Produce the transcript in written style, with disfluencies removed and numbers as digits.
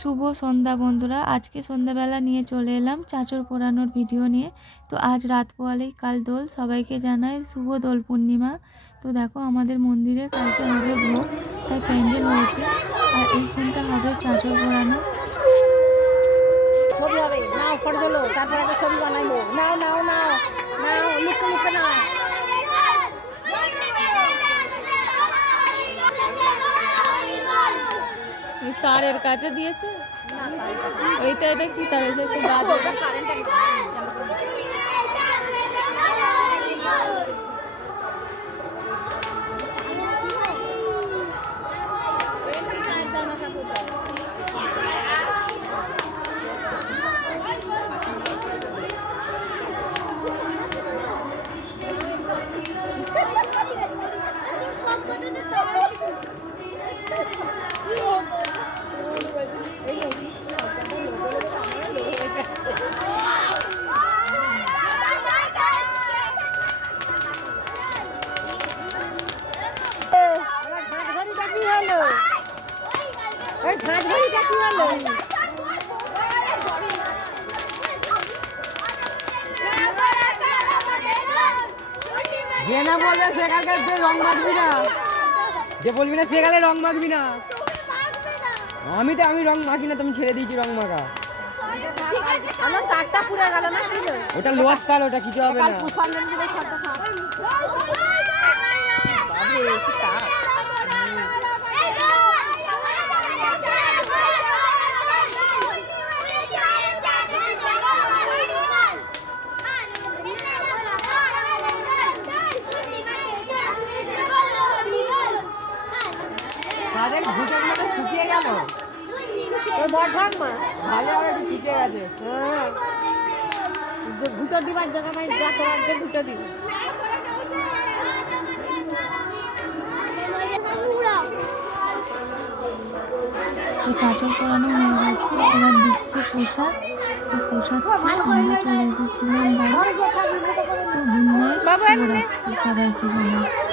শুভ সন্ধ্যা বন্ধুরা। আজকে সন্ধ্যাবেলা নিয়ে চলে এলাম চাঁচর পোড়ানোর ভিডিও নিয়ে। তো আজ রাত পোয়ালেই কাল দোল, সবাইকে জানাই শুভ দোল পূর্ণিমা। তো দেখো আমাদের মন্দিরে কালকে হবে ভোগ, তাই প্যান্ডেল হয়েছে আর এইখানটা হবে চাঁচর পোড়ানো। ছবি হবে নাও, ফটো তোলো, তারপর একটা ছবি বানাইবো। নাও নাও নাও নাও, লুকে লুকে নাও। তারের কাছে দিয়েছে এইটা, এটা কি তার? এটা একটু বাজে। যে না বলবে সেখানকার রং মাখবি না, যে বলবি না সেখানে রং মাখবি না। আমি রং মাখি না, তুমি ছেড়ে দিয়েছি রং মাখা। আমার তারটা পুরো গেল না, ওটা লোয়ার তার, ওটা কিছু হবে না। তাদের ভুটানটা শুকিয়ে গেল, ওই বট ভাগ মা ভালো হবে, শুকিয়ে গেছে। হ্যাঁ, ভুটো দিবার জায়গা নাই, যা করার ভুটো দিব। তো চাঁচর পোড়ানো হয়ে গেছে, এবার দিচ্ছে প্রসাদ। তো প্রসাদ খেয়ে আমরা চলে এসেছিলাম বাড়ি। তো গুড নাইট, শুভরাত্রি সবাইকে জানাই।